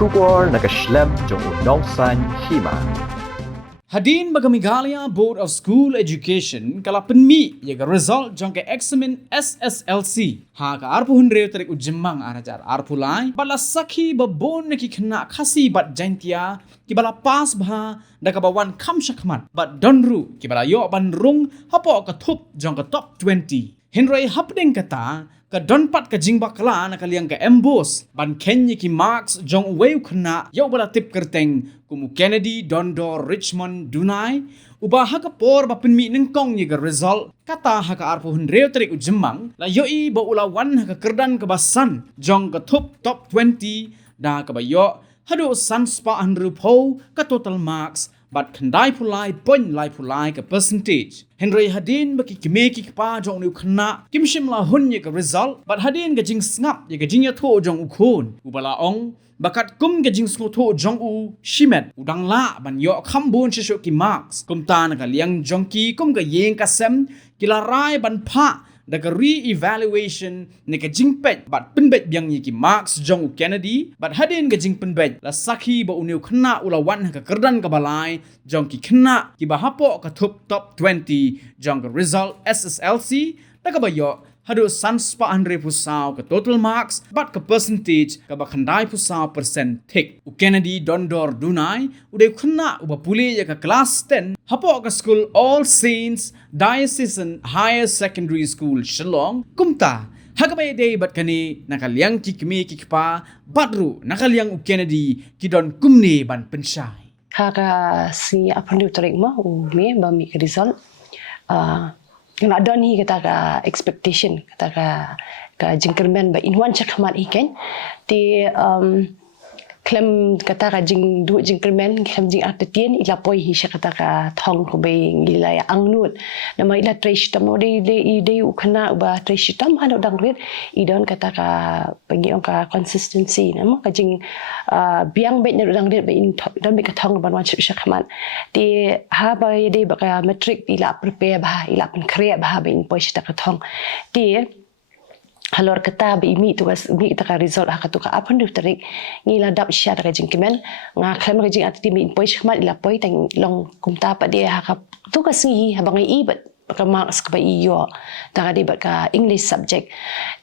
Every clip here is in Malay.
Shubor nakaslem jong unongsan Hima. Hadien magamigalia Board of School Education kala penmi yaga result jong ke examen SSLC ha ka arpuhun reu tarik ujemmang arajar arpulai bala sakhi babon ki khna khasi bat jantia ki bala pas bha da ka bawan kham shakman bat donru ki bala yo ban rung hapo ka thup jong ka top 20 henrei hapding kata ka donpat ka jingba kala na kaliang ka embos ban kenyi ki marks jong weu khna yo bala tip kerteng kumu Kennedy Dondor Richmond Dunai ubah ka por ba penmi nengkong ni ga result kata ha ka arpo hundreo trik ujemmang la yo i ba ulawan ha ka Kyrdan ka basan jong ka top 20 da ka ba yo hadu sanspa andru po ka total marks but khandai pulai point lai pulai ka percentage Henry Hadien baki kimeki pa jong nu khna kimshim la hun ye ka result but Hadien ga jing snap ye ga jing ya tho jong ukon ubala ong bakat kum ga jing sngo tho jong u shimet udang la ban yo khambun shisho ki marks kum ta na ka liang jong ki kum ga yeng ka sem kila rai ban pha da ka re-evaluation ne ka jing pet bat penbet biang ni ki marks jong u Kennedy but Hadien ga jing penbet la sakhi ba uniu khna ulawan ka Kyrdan ka balai jong ki khna ki ba hapo ka thup top 20 jong ka result SSLC da ka ba yo hadu sanspa andre pusau ka total marks but ka percentage ka ba khandai pusau percent thik u Kennedy Dondor Dunai ude khna uba puli ya ka class 10 hapo ka school All Saints Diocesan Higher Secondary School Shillong kumta hagabay day bat kani nakaliang kikmi kikpa badru nakaliang u Kennedy kidon kumni ban pensyai Haka si apa ni tarik mah me bami ke result yang ada ni kata ka expectation kata ka jingkermen ba inwan chakmat iken ti klem kata ka jing du jingkermen klem jing atien ila poi hi kata ka thong ko be ngila ya angnut nama ila trace tam de ukana ba trace tam hanu dang rit idon kata ka pangi ong ka consistency nama ka jing biang be ne dang rit be in don be ka thong ban wan chakmat ti ha ba de ba ka metric ila prepare ba ila pen create ba be in poi ka thong ti halor kata bi mi tu was mi ta ka result ha ka tu ka apun du tarik ngila dap sya ta ka jingkimen nga khlem ka jing ati mi poi khmat ila poi tang long kumta pa dia ha ka tu ka si ha bangai i bat ka marks ka ba i yo ta ka di bat ka English subject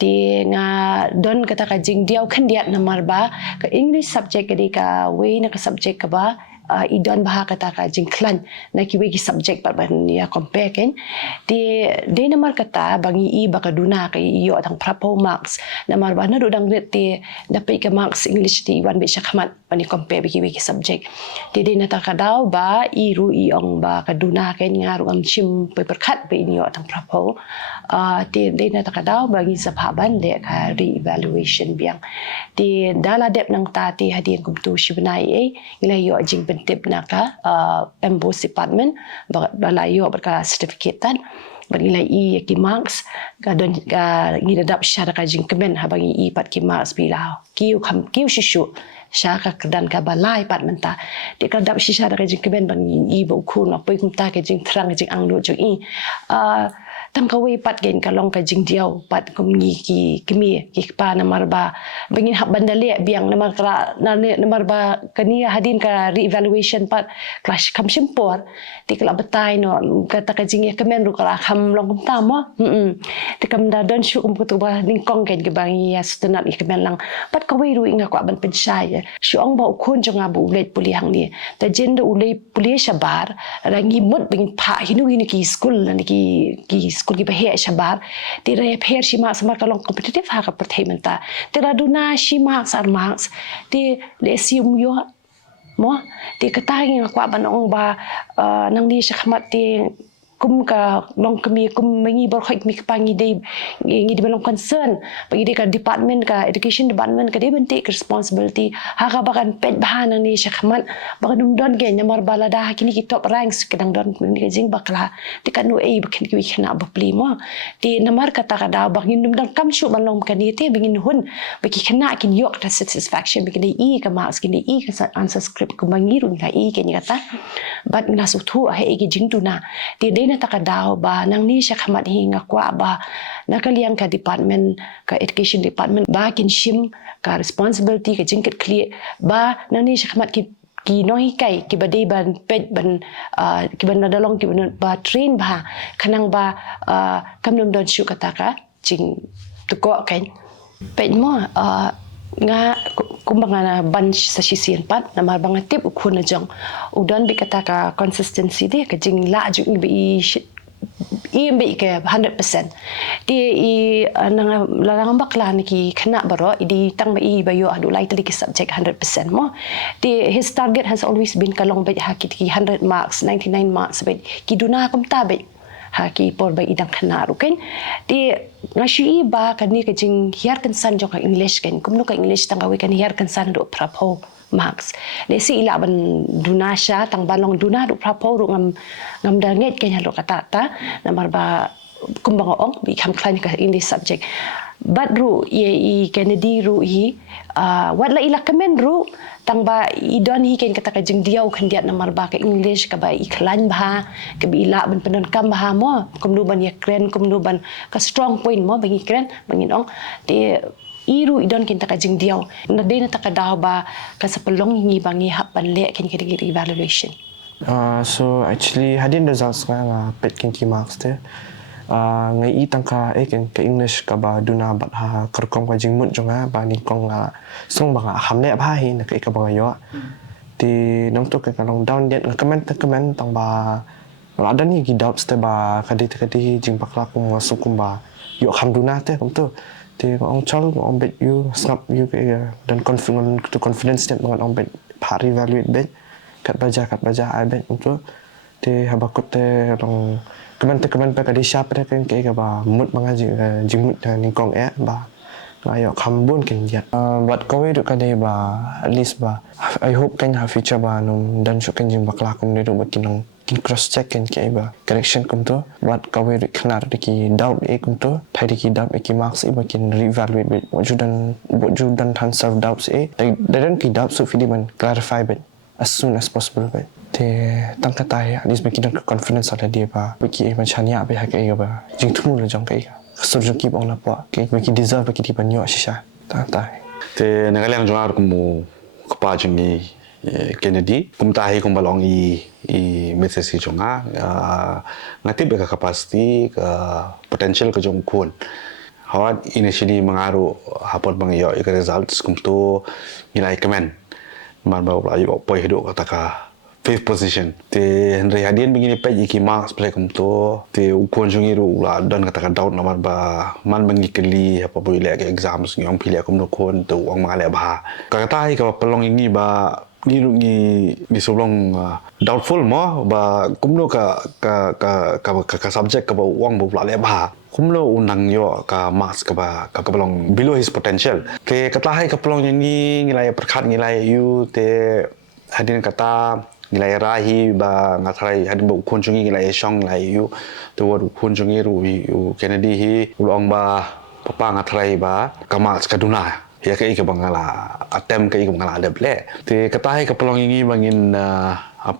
ti nga don kata ka jing diaw khan dia namar ba ka English subject ka di ka we na ka subject ka ba idon bah kata ka jingklan na kiwi ki subject par ban ya compare ken di de namar kata bangi i bakaduna ka iyo tang prapo marks namar ba na do dang ret ti dapat ka marks English ti wan be shakmat pani compare bi kiwi ki subject di de na ta ka daw ba i ru i ong ba kaduna ken ngaru am chim paper cut be iyo tang prapo ti de na ta ka daw bangi saphaban de ka re-evaluation biang ti dala dep nang ta ti Hadien kum tu shibnai ila yo jing tip na ka embos department balayo berka certificate tan bagilai i ki marks ga don ga ngidap syara ka jingkemen habangi i pat ki marks bila kiu kham kiu shishu syaka Kyrdan ka balai pat menta de ka dap syara ka jingkemen bangi i bu khun poi kumta ke jing thrang jing anglu jing i tam ka we pat gen ka long ka jing diaw pat kum ngi ki kimi ki pa namar ba bangin hab bandale biang namar kra namar ba kania Hadien ka re-evaluation pat clash kam simpor ti kala betai no kata ka jing ya kemen ru kala kham long kum tama ti kam da don shu kum kutu ba ning kong gen ke bangi ya stenat i kemen lang pat ka we ru inga ko ban pensai shu ong ba ukun jonga bu ulet puli hang ni ta jenda ulei puli shabar rangi mut bingin pa hinu hinu ki school ni ki school ki bahaya shabar tira ya pher shima samar kalong competitive ha ka pertaimenta tira duna shima sar marks ti lesium yo mo ti katangi ko ban ong ba nang ni shakmat ti kum ka long kami kum mengi bor khik mi pangi de ngi di belong concern bagi de ka department ka education department ka de benti responsibility ha ka bakan pet bahan ni syakman bakan don ge nyamar balada kini ki top ranks kedang don ni jing bakla ti kan no e bakin ki khna ba plimo ti namar kata ka da bagin dum dan kam shu balong kan ni te bingin hun bagi khna kin yok ta satisfaction bagi de i ka marks kin de i ka answer script ko mangirun ka i ken kata bat na su thu ha e gi jing tu na ti de na takadaw ba nang ni siya kamat hinga kwa ba nakaliang ka department ka education department ba kin shim ka responsibility ka jingkat clear ba nani shakmat ki noi kai ki badai ban pet ban ki ban nadalong ki ban ba train ba kanang ba kamnum don shu kata ka jing tukok kan pet mo nga kumbanga bunch sa sisian pat na marbang tip ukun na jong udan bi kata ka consistency dia ka jing la ju bi imbe ke 100% di nang larang bakla ni ki kena baro di tang bai bayo adu lai tali ki subject 100% mo his target has always been kalong bai hakit ki 100 marks 99 marks bai ki duna kum ta bai haki por bai idang kena ru kan di ngasui ba kan ni ka jing hiar kan san jong ka english kan kumno ka english tang awi kan hiar kan san do prapo marks lesi ila ban dunasha tang balong duna du prapo ru ngam danget kenya lo kata ta namar ba kumbang ong bi kam klan ka in this subject but ru ye kennedy ru wat la ila kamen ru tang ba idon hi ken kata ka jing diau kan diat namar ba ka english ka ba iklan ba ka bi ila ban penon kam ba mo kumnu ban ye kren kumnu ban ka strong point mo bangi kren bangin ong te iru idon kinta ka jing diaw na de na takadaw ba ka sa pelong ngi bangi hapan le ken ka evaluation so actually Hadien results nga pet kin ki marks te ngai i tangka ken ka english ka ba duna bat ha karkong ka jing mut jonga ba ni kong song ba hamle ba hi na ka ba yo ti nong to ka long down yet comment tang ba wala ada ni gi doubts te ba kadi jing bakla kum wasuk kum ba yo kham duna te kum to thì ông cháu ông biết you snap you cái dan confidence net dengan ông biết phari evaluate bet kat baca ai bet untuk thì habakut te long kemen pa kadi siap te kan ke ba mut mangaji jimut ni kong ba ayo khambun ken jat wat kowe du kade ba at least ba I hope kan ha future ba num dan syuk kan jing bakla kum ni du bakinong kin cross check kan ke ba correction kum to wat kowe du khnar de ki doubt kum to thai de ki doubt ki marks bakin reevaluate bit what you done tan self doubts they don't ki doubt so fili man clarify bit as soon as possible bit te tang katai at least bakin confidence ala dia ba baki man chania ba ha ke ba jing thumu la jong ke so jo ki bong la pa ke baki deserve baki di panyo shisha ta te nagalang jongar kumu kapa jini Kennedy kumtahi kumbalong i message jonga ngati beka capacity ka potential ka jong kun hawat initially mangaru hapon bang yo ka results kumto nilai comment man ba ayo poi hidup kata ka 5th position te Henry Hadien begini pej iki marks play kumto te ukon jongi ru la don kata ka doubt namar ba man bangi keli apa boleh lek exams ngong pilih kumno kon tu wang mangale ba kata ka pelong ini ba ni soblong doubtful mo ba kumno ka subject ka ba wang bo la le ba kumlo unang yo ka marks ka ba ka pelong below his potential ke kata hai ka pelong ni ngilai perkhat ngilai you te Hadien kata ngilai rahi ba ngatrai Hadien ba kunjungi ngilai shong lai you te word kunjungi ru Kennedy hi ulong ba papa ngatrai ba ka marks ka duna ya ke bangala attempt ke bangala ada ble te katai ke pelong ini bangin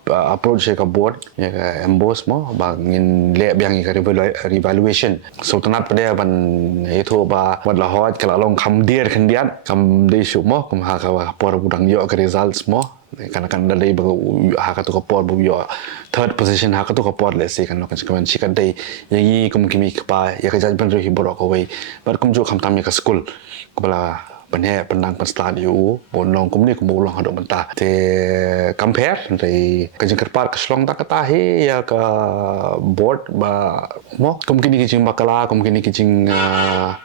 approach ke board ya ke emboss mo bangin le biang ke evaluation so tanat pada ban itu ba wadlah hot kala long kam dir kendiat kam de shu mo kum ha ka por budang yo ke results mo kan dalai ba ha ka to ko por bu yo third position ha ka to ko por le se kan lo kan kan chi kan dei yangi kum kimi pa ya ka judgment ro hi boro ko wei bar kum jo kham tam ya ka school ko bala Bniah penang penstat you bonong kumni kumulong hadok mentah te compare dari kajing kerpat ke slong tak katahi ya ke board ba mo kumkini kijing bakala kumkini kijing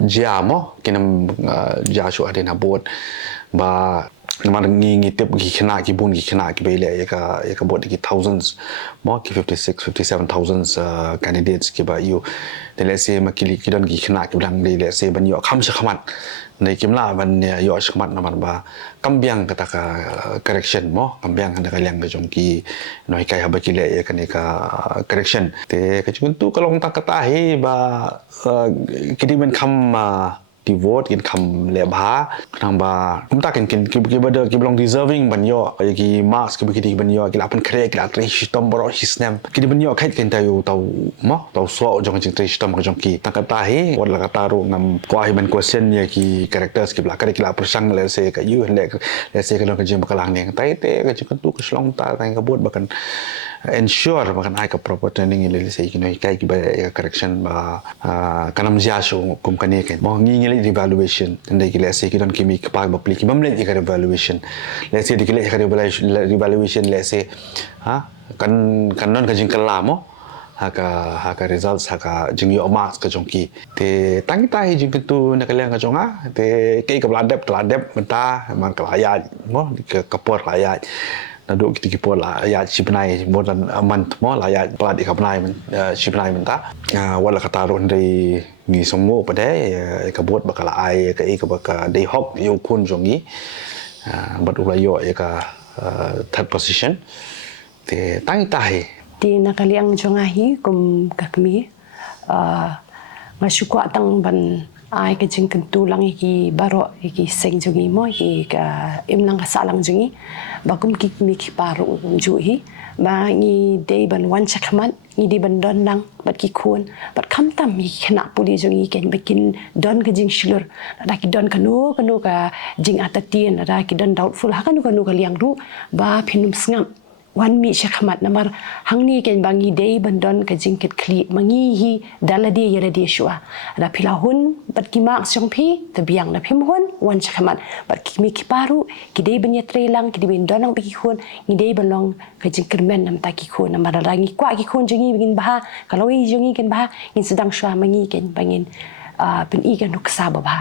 jia mo kinam jia shu adena board ba Naman ngitip gi kena ki bun gi kena ki bele ya ka board ki thousands mo ki 57 candidates ki ba you de let's say makili ki don gi kena ki blang de let's say ban yo kham shakhamat nei kimla ban yo shakhamat naman ba kambyang kata ka correction mo kambyang ka kalyang ka jong ki noi kai ha ba ki le ya ka ne ka correction te ka chung tu kalong ta katahi ba kidi men kham vote kin kham le bha nang ba kumta kin bada ki belong deserving ban yo ki marks ki bi ban yo ki la pen kre ki la tre system bro system ki ban yo khat kin tayu tau mo tau so jong jing tre system ko jong ki ta ka ta he wala ka ta ro ngam ko hi ban question ye ki characters ki bla ka ki la persang le se ka you le se ka ka jing bakalang ne tai te ka jing tu ka slong ta ka bot bakan ensure bahkan ai ka proper training ile se ki noi kai ki ba correction ba kanam jia sho kum kane ke mo ngi ngile evaluation ndai ki le se ki don ki mi ka ba pli ki bam le ka evaluation le se ki le ka evaluation le se ha kan non ka jing kala mo haka results haka jing yo marks ka jong ki te tang ta hi jing tu na ka le ka jong ha te ke ka bla dep menta man ka ya mo ka por ya duduk kita kipo lah ya Bniah more than a month mo lah ya pelat ikan Bniah Bniah minta wala kata ron dari ni semua pada ka bot bakal ai ka baka day hop yo kun jongi but ulayo ka third position te tang tahi Di nakaliang jongahi kum kakmi ngasukwa tang ban ai ka jing kentulang iki baro iki seng jongi mo iki ka imlang kasalang jongi bakum ki mi ki paru juhi ba ngi dei ban wan chakmat ngi di ban don nang bat ki kun bat kam tam mi khna puli jongi ken bikin don ka jing shilur da ki don kanu ka jing atatien da ki don doubtful ha kanu ka liang ru ba phinum sngam wan mi shakmat namar hangni ken bangi dei bandon ka jingket kli mangi hi daladi yaladi shwa ada pilahun bat ki mak song pi tabiang na phimhun wan shakmat bat ki mi ki paru ki dei banya trelang ki dei donang bi ki khun ni dei balong ka jingkermen nam ta ki khun namar rangi kwa ki khun jingi bingin baha kalau i jingi ken baha in sedang shwa mangi ken bangin pen i kan nuksa ba